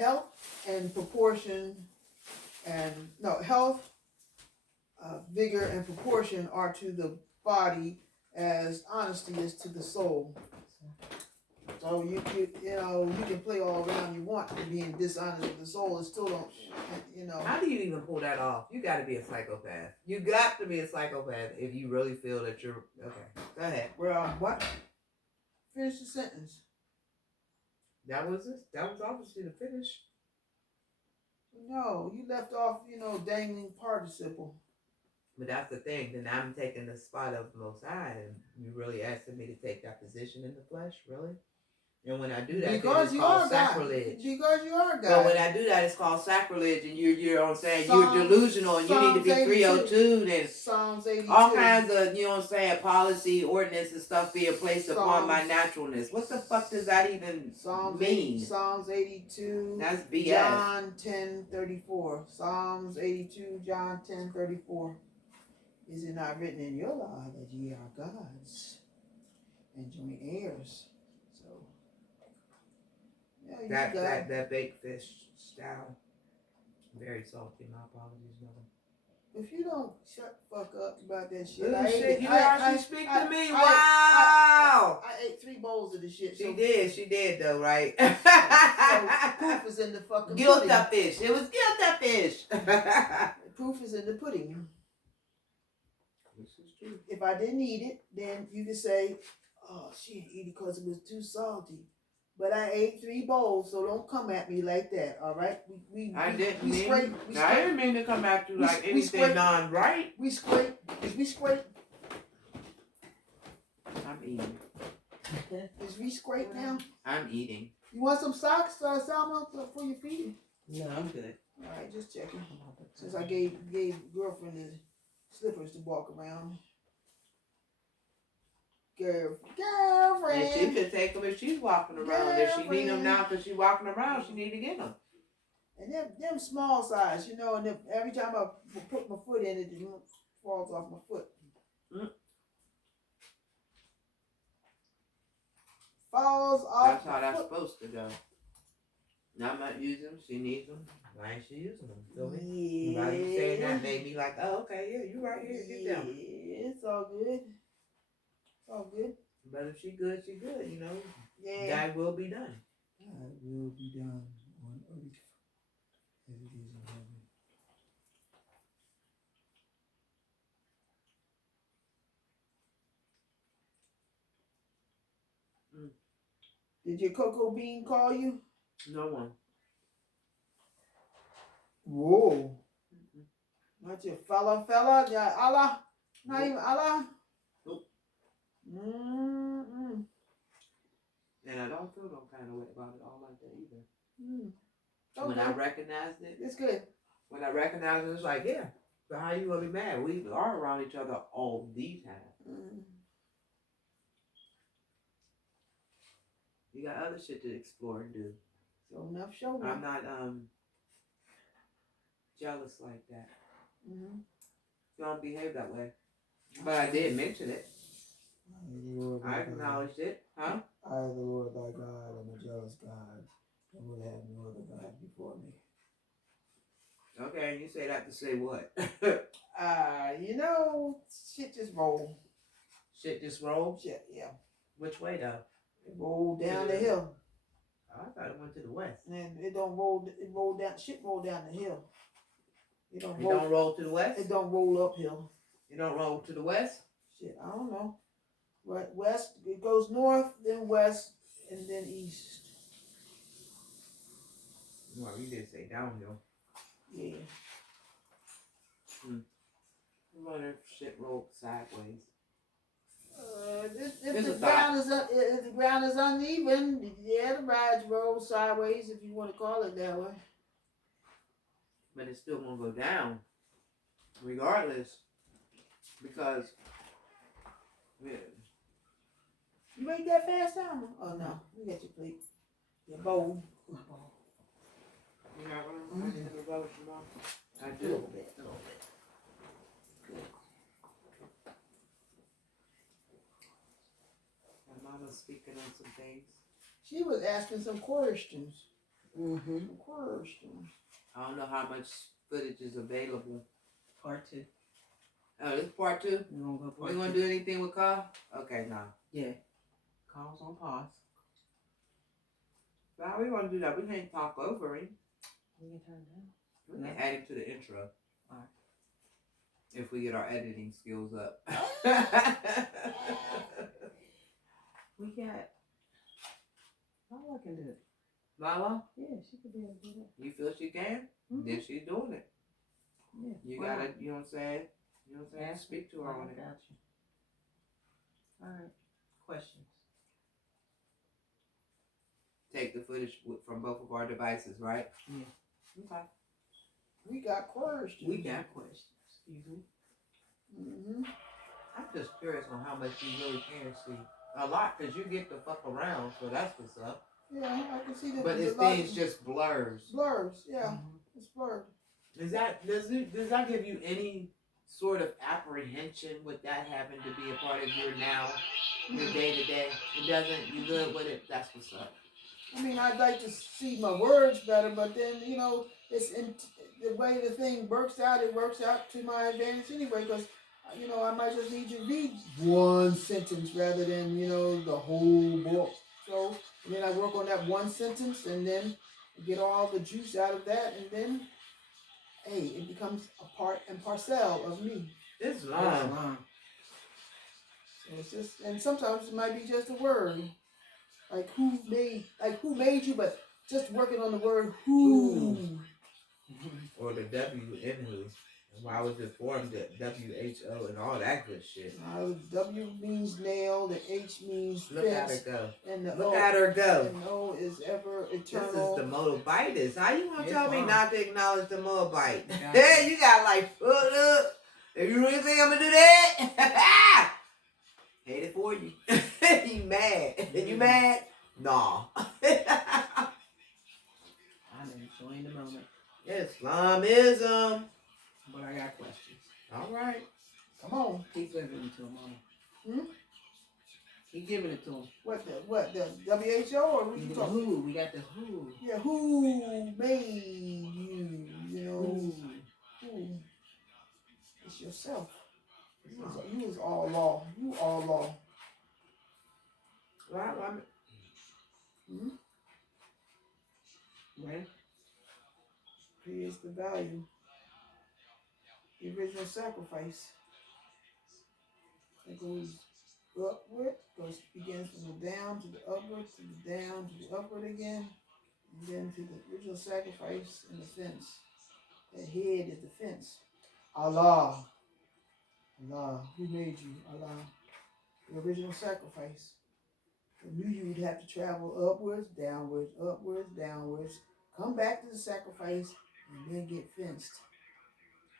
health and proportion, and no health, vigor and proportion are to the body as honesty is to the soul. So you can play all around you want to being dishonest with the soul, and still don't, How do you even pull that off? You got to be a psychopath. You got to be a psychopath if you really feel that you're okay. Go ahead. Well, what? Finish the sentence. That was it. That was obviously the finish. No, you left off, dangling participle. But that's the thing. Then I'm taking the spot of the Most High, and you really asking me to take that position in the flesh, really? And when I do that, because it's called sacrilege. Because you are God. But when I do that, it's called sacrilege, and you know what I'm saying? You're delusional, and you need to be 302. Then Psalms 82. All kinds of, you know what I'm saying, policy, ordinance, and stuff being placed upon my naturalness. What the fuck does that even mean? Psalms 82. That's BS. John 10:34. Psalms 82, John 10:34. Is it not written in your law that ye are gods and joint heirs? So, yeah, that baked fish style, very salty. My apologies, mother. If you don't shut the fuck up about that shit, Ooh, I ate shit, it. you actually speak to me. Wow. I ate 3 bowls of the shit. She did though, right? So proof is in the fucking guilt pudding. fish. It was guilt fish. Proof is in the pudding. This is true. If I didn't eat it, then you could say, "Oh, she didn't eat it because it was too salty." But I ate 3 bowls, so don't come at me like that. All right? I didn't mean to come at you like anything non-right. We scrape. I'm eating. Is we scrape now? I'm eating. You want some socks, Salma, for your feet? No, I'm good. All right, just checking. Since I gave girlfriend the slippers to walk around. Girlfriend. And she could take them if she's walking around. If she need them now because she's walking around, she need to get them. And them small size, and every time I put my foot in it, it falls off my foot. Falls off. That's how that's supposed to go. Now I'm not using them. She needs them. Why ain't she using them? Feel me? Yeah. By you saying that made me like, oh, okay, yeah, you right here. Get down. Yeah, it's all good. But if she good, Yeah. God will be done. God will be done on earth as it is in heaven. Did your cocoa bean call you? No one. Whoa. Not your fella. Yeah, Allah. Not even Allah. Nope. Mm-mm. And I don't feel no kind of way about it all like that either. Okay. When I recognized it, it's good. When I recognized it, it's like, yeah. So how you gonna be mad? We are around each other all the time. You got other shit to explore and do. So enough show. I'm not jealous like that. You don't behave that way. But I did mention it. I acknowledged it. Huh? I, the Lord thy God, am a jealous God, and will have no other God before me. Okay, and you say that to say what? Shit just roll. Shit just roll? Shit, yeah. Which way though? It rolled down the hill. I thought it went to the west. And it don't roll. It rolled down. Shit rolled down the hill. It don't roll to the west. It don't roll uphill. It don't roll to the west. Shit, I don't know. Right, west. It goes north, then west, and then east. Well, you did say downhill. Yeah. I wonder if shit rolled sideways. If the ground is uneven, yeah, the rides roll sideways, if you want to call it that way. But it's still gonna go down, regardless, because yeah. You made that fast time? Oh no, we got your plate, your bowl. You got one? I did the bowl, Mom. I do. A little bit. Good. My mama's speaking on some things. She was asking some questions. Question. I don't know how much footage is available. Part 2. Oh, this is part 2? We're gonna go part We gonna 2. do anything with Carl? Okay, no. Yeah. Calls on pause. No, we gonna do that. We can't talk over him. We can turn it down. We can add him to the intro. Alright. If we get our editing skills up. We got Lala can do it. Lala, Yeah, she could be able to do that. you feel she can? Then she's doing it. Yeah. You Why gotta, not? you know what I'm saying? You know what I'm saying? Ask Speak to her on I it. got you. Alright. Questions. Take the footage from both of our devices, right? Yeah. Okay. We got questions. We got questions. Excuse me. I'm just curious on how much you really can see. A lot, because you get the fuck around, so that's what's up. Yeah, I can see that. But it's things just blurs. Blurs, yeah. It's blurred. Does that give you any sort of apprehension with that having to be a part of your day to day? It doesn't. You good with it? That's what's up. I mean, I'd like to see my words better, but then, it's in the way the thing works out. It works out to my advantage anyway, because, I might just need you to read one sentence rather than, the whole book. So, and then I work on that one sentence and then get all the juice out of that, and then, hey, it becomes a part and parcel of me. It's long. So it's just, and sometimes it might be just a word. Like who made you, but just working on the word who. Or the W in who. And why was it formed? The WHO and all that good shit. The W means nail, the H means fence. Look at her go. And the Look at her go. And O is ever eternal. This is the moabites. How you gonna tell me not to acknowledge the moabite? Gotcha. Yeah, you got like, look. If you really think I'm gonna do that, hate it for you. You mad? You mad? Nah. I'm enjoying the moment. Islamism. But I got questions. All right. Come on. Keep giving it to him, Mama. Keep giving it to him. What the WHO or what you talking? Who? We got the who. Yeah, who made you? Who? It's yourself. You is all law. You all law. Well, Right? Creates the value. The original sacrifice. It goes upward, begins from the down to the upward, to the down to the upward again, and then to the original sacrifice and the fence. The head is the fence. Allah. Allah. Who made you? Allah. The original sacrifice. I knew you would have to travel upwards, downwards, come back to the sacrifice, and then get fenced.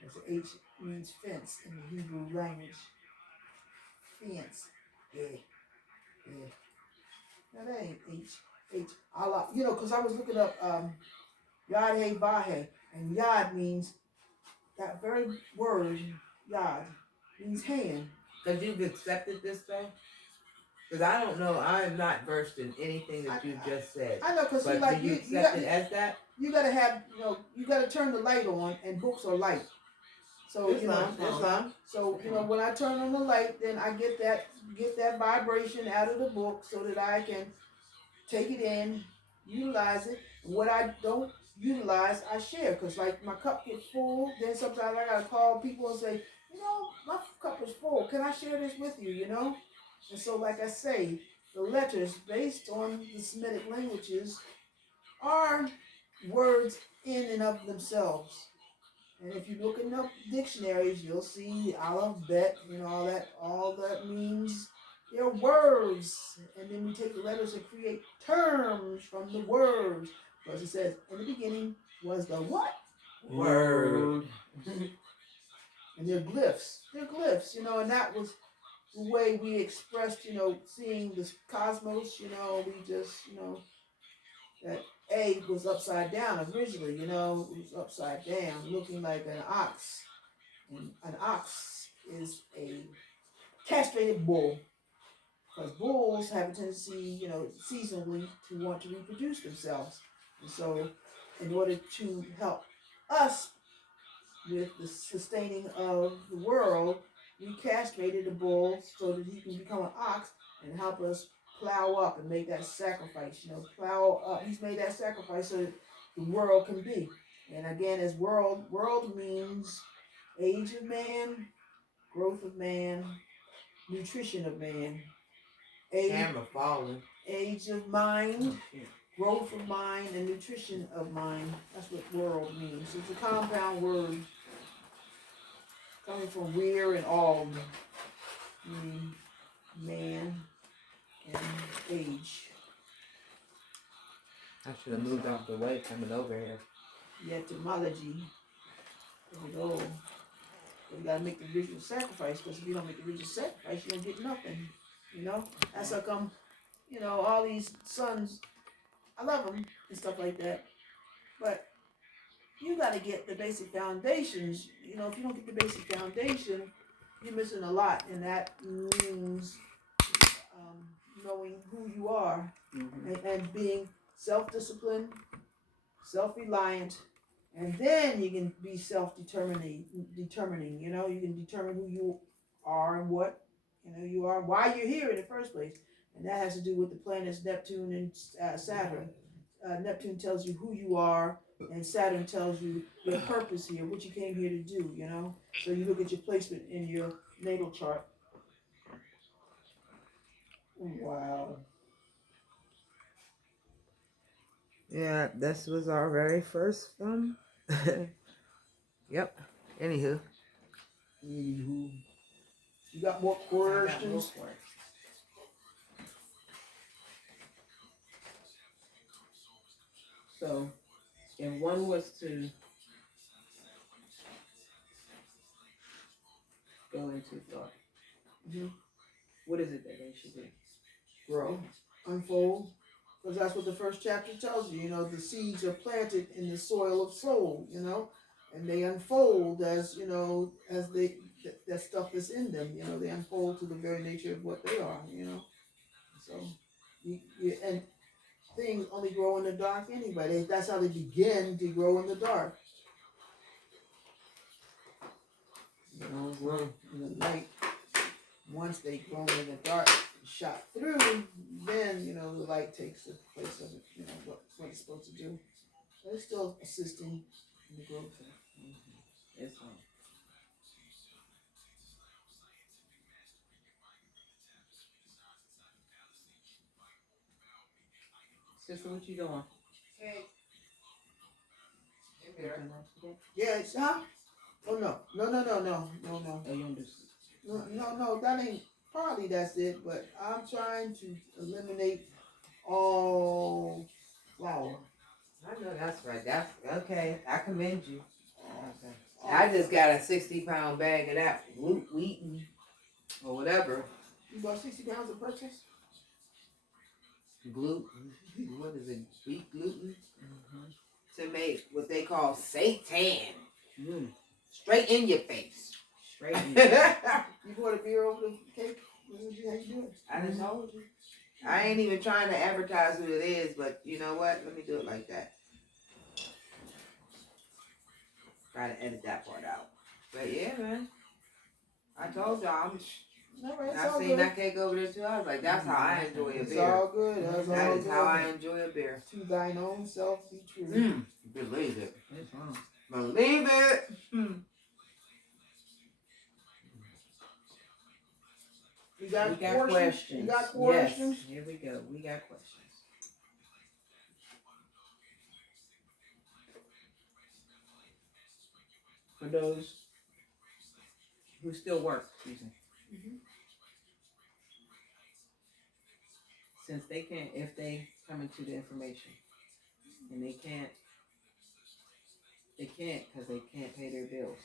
Because the H means fence in the Hebrew language. Fence. Yeah. Now that ain't H. Allah. Because I was looking up Yad He Vahe, and Yad means, that very word, Yad, means hand. because you've accepted this thing? Because I don't know. I am not versed in anything that you just said. I know, because But like do you accept it as that? You gotta have, you gotta turn the light on, and books are light. So Islam. So when I turn on the light, then I get that vibration out of the book, so that I can take it in, utilize it. What I don't utilize, I share. Because like my cup gets full, then sometimes I gotta call people and say, my cup is full. Can I share this with you? And so, like I say, the letters based on the Semitic languages are words in and of themselves. And if you look in up dictionaries, you'll see alphabet, all that means they're words. And then we take the letters and create terms from the words. Because it says, in the beginning was the what? Word. And they're glyphs. And that was the way we expressed, seeing the cosmos, we just, that A was upside down originally, it was upside down, looking like an ox. And an ox is a castrated bull. Because bulls have a tendency, seasonally to want to reproduce themselves. And so, in order to help us with the sustaining of the world, we castrated the bull so that he can become an ox and help us plow up and make that sacrifice. Plow up. He's made that sacrifice so that the world can be. And again, as world means age of man, growth of man, nutrition of man, Camera falling. age of mind, growth of mind, and nutrition of mind. That's what world means. It's a compound word coming from weir and ald, meaning man and age. I should have moved out the way coming over here. The etymology of it all. But you gotta make the ritual sacrifice, because if you don't make the ritual sacrifice, you don't get nothing. That's how come, all these sons, I love them and stuff like that. But you gotta get the basic foundations. If you don't get the basic foundation, you're missing a lot, and that means knowing who you are, and being self-disciplined, self-reliant, and then you can be self-determining. You can determine who you are and what you are, why you're here in the first place, and that has to do with the planets Neptune and Saturn. Neptune tells you who you are, and Saturn tells you your purpose here, what you came here to do. So you look at your placement in your natal chart. Wow. Yeah, this was our very first film. Yep. Anywho. You got more questions? So, if one was to go into thought, what is it that they should do? Grow, unfold, because that's what the first chapter tells you. The seeds are planted in the soil of soul. And they unfold as that stuff that's in them. They unfold to the very nature of what they are. So and things only grow in the dark anyway. That's how they begin to grow in the dark. They don't grow in the light. Once they grow in the dark, shot through, then the light takes the place of it. What it's supposed to do. But it's still assisting in the growth. It's Sister, what you doing? Hey. Yeah, huh? Oh no. Oh, you don't do No, that ain't partly that's it, but I'm trying to eliminate all flour. I know that's right. That's okay. I commend you. Okay. I just got a 60-pound bag of that wheat or whatever. You bought 60 pounds of purchase? Gluten. What is it? Wheat gluten? To make what they call seitan. Straight in your face. Straight in your face. You bought a beer over the cake? How you doing? I just told you. I ain't even trying to advertise who it is, but you know what? Let me do it like that. Try to edit that part out. But yeah, man. I told y'all. I seen that cake over there too. I was like, that's how I enjoy a beer. It's all good. That is how I enjoy a beer. To thine own self be true. Believe it. It's wrong. Believe it. We got questions. You got questions? Yes. Here we go. We got questions. For those who still work, excuse me. Since they can't, if they come into the information and they can't because they can't pay their bills.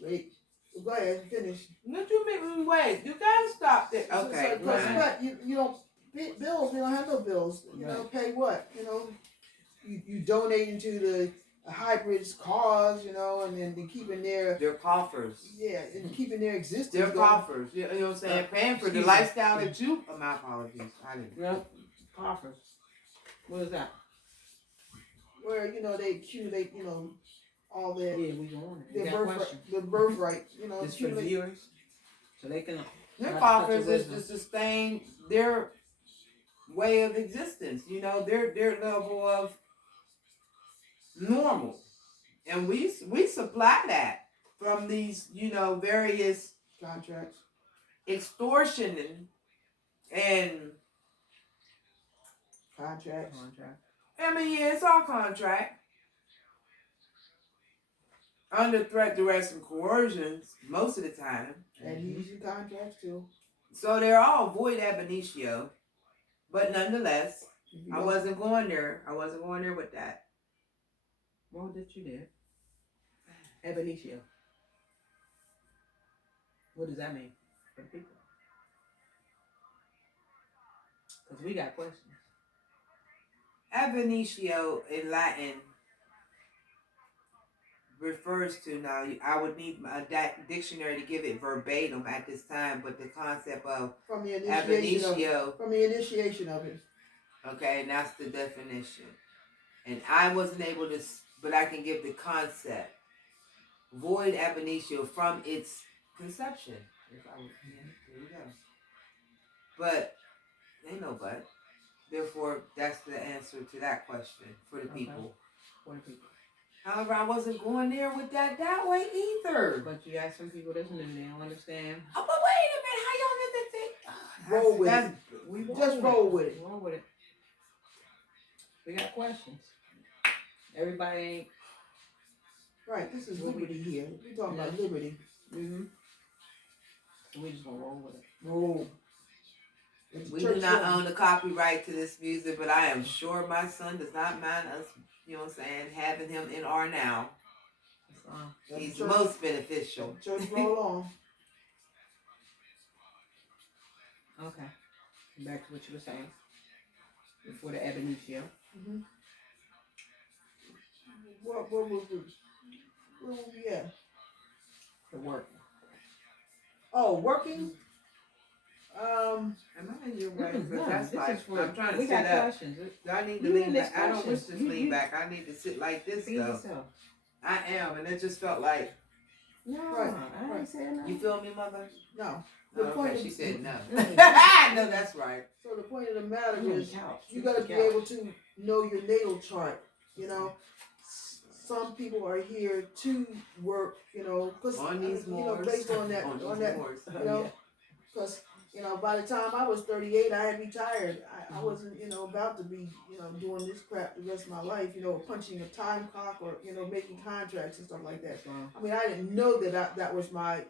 Wait. Go ahead, finish. What you mean? Wait, you gotta stop this. Okay, Because what? You don't bills. We don't have no bills. Pay what? You donate into the hybrids cars. And then keeping their coffers. Yeah, and keeping their existence. Their coffers. You know what I'm saying? Paying for the lifestyle that you. My apologies. I didn't. Yep. Coffers. What is that? where, they accumulate, all their, Yeah, we going. We their got birthright, questions. their birthright, This for accumulate. viewers, so they can. Their not coffers touch your is to wisdom. sustain their way of existence, their level of normal. And we supply that from these, various Contracts. extortion and Contracts. I mean, yeah, it's all contract. Under threat, duress, and coercions most of the time. Adhesion contracts too. So they're all void ab initio. But nonetheless, If you I don't- wasn't going there. I wasn't going there with that. What did you do? Ab initio. What does that mean for the people? Because we got questions. Ab initio in Latin refers to, now I would need a dictionary to give it verbatim at this time, but the concept of from the ab initiation initio, from the initiation of it. okay, and that's the definition. And I wasn't able to, but I can give the concept. Void ab initio from its conception. If I was, there you go. But, ain't no but. Therefore, that's the answer to that question for the people. For the people. However, I wasn't going there with that way either. But you got some people listening, they don't understand. Oh, but wait a minute, how y'all did that thing? Roll with it. We Just roll with it. Roll with it. We got questions. Everybody ain't. Right, this is liberty here. We're talking about liberty. Mm-hmm. So we just gonna roll with it. Roll. It's We church do not roll. own the copyright to this music, but I am sure my son does not mind us, having him in our now. Let He's the church- most beneficial. Church roll on. Okay. Back to what you were saying. Before the ab initio. Mm-hmm. What was we? Where were we at? The work. Oh, working. Am I in your way? No, That's this like, is for, I'm trying to we sit got up. questions. Do I need to You lean in back? I don't wish discussions. to lean back. I need to sit like this Feed though. yourself. I am, and it just felt like, No, Right, I right. ain't saying nothing. you feel me, mother? No. Oh, The point okay, of- she said no. Mm. No, that's right. So the point of the matter You on the is, couch. you Sit got to on be the couch. able to know your natal chart. Some people are here to work. Because On these moors. based on that, On on these that, moors. because by the time I was 38, I had retired. I wasn't about to be doing this crap the rest of my life. Punching a time clock or making contracts and stuff like that. I mean, I didn't know that was my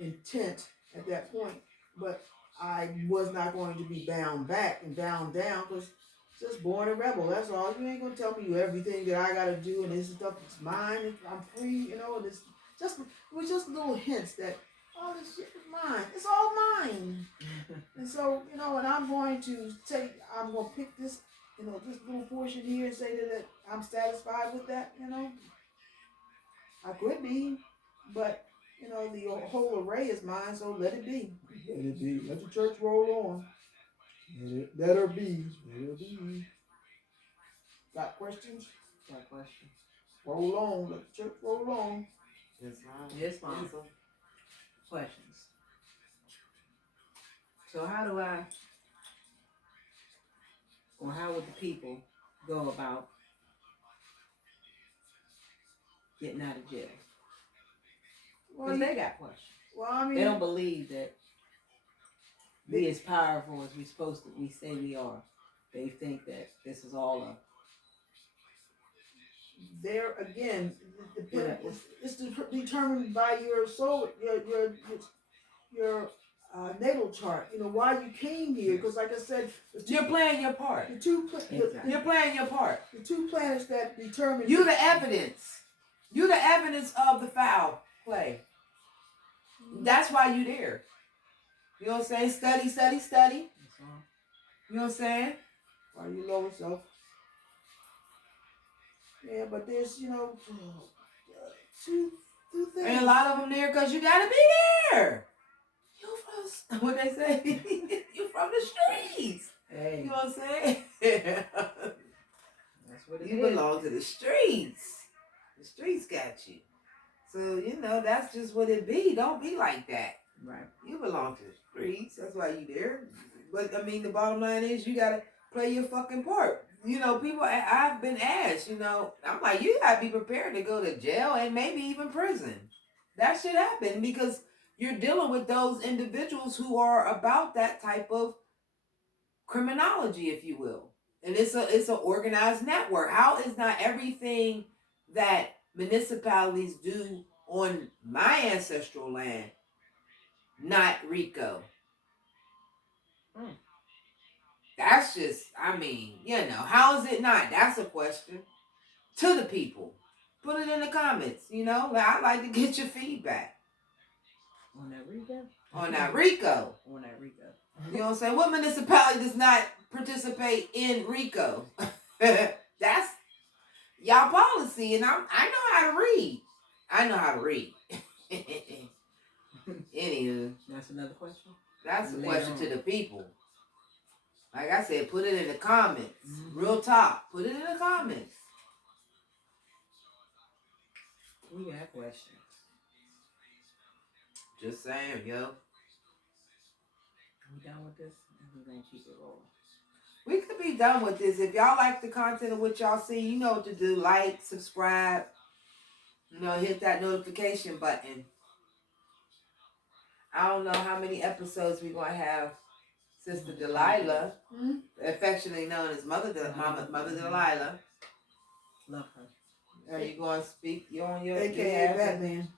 intent at that point, but I was not going to be bound back and bound down because just born a rebel. That's all. You ain't gonna tell me everything that I gotta do and this stuff is mine. I'm free, and it's it was just little hints that all this shit is mine. It's all mine. And so and I'm going to pick this this little portion here and say that I'm satisfied with that. I could be, but the whole array is mine, so let it be. Let it be. Let the church roll on. Let her be. Let her be. Got questions? Got questions. Roll on. Let the church roll on. Yes, mom. Yes, mom. Questions. So how would the people go about getting out of jail? Because they got questions. Well, I mean, They don't believe that we as powerful as we say we are. They think that this is all a there again, it's determined by your soul, your natal chart. Why you came here? Because, like I said, You're playing your part. Exactly. You're playing your part. the two planets that determine You the evidence. You the evidence of the foul play. That's why you there. You know what I'm saying? Study. That's all. You know what I'm saying? Why you lower self? Yeah, but there's two things. And a lot of them there because you gotta be there. You from what they say? You from the streets. Hey, You know what I'm saying? that's what it You is. belong to the streets. The streets got you. So, you know, that's just what it be. Don't be like that. Right. You belong to the streets. That's why you there. But, I mean, the bottom line is you got to play your fucking part. You know, people, I've been asked, you know, I'm like, you got to be prepared to go to jail and maybe even prison. That should happen because you're dealing with those individuals who are about that type of criminology, if you will. And it's an organized network. How is not everything that municipalities do on my ancestral land not RICO? Mm. That's just, I mean, you know, how is it not? That's a question to the people. Put it in the comments, you know. I'd like to get your feedback On that RICO? on that RICO. On that RICO. You know what I'm saying? What municipality does not participate in RICO? That's y'all policy, and I know how to read. I know how to read. Anywho, That's another question. that's a Later question on. to the people. Like I said, put it in the comments. Mhm. Real talk. Put it in the comments. We got questions. Just saying, yo. We done with this? We're gonna keep it rolling. We could be done with this. If y'all like the content of what y'all see, you know what to do. Like, subscribe. You know, hit that notification button. I don't know how many episodes we're going to have Sister Delilah, affectionately known as Mother Delilah. Love her. Are you going to speak? You on your AKA behalf? Batman.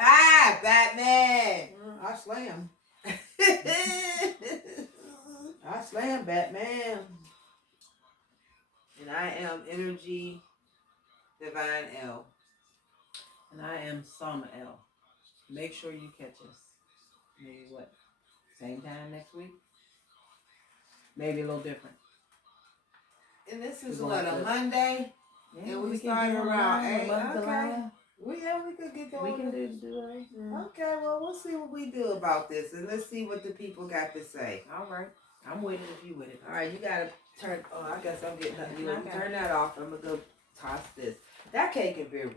Ah, Batman! I slam. I slam Batman. And I am Energy Divine L. And I am Sama L. Make sure you catch us. Maybe what? Same time next week? Maybe a little different. And this is We're what, going a to- Monday? Yeah, And we can started do around online with 8. Mother Okay. Delilah. We could get going. We can do it. Okay, well, we'll see what we do about this. And let's see what the people got to say. All right. I'm with it if you with it. All right, you got to turn, I guess I'm getting, you Okay. turn that off. I'm going to go toss this. That cake and beer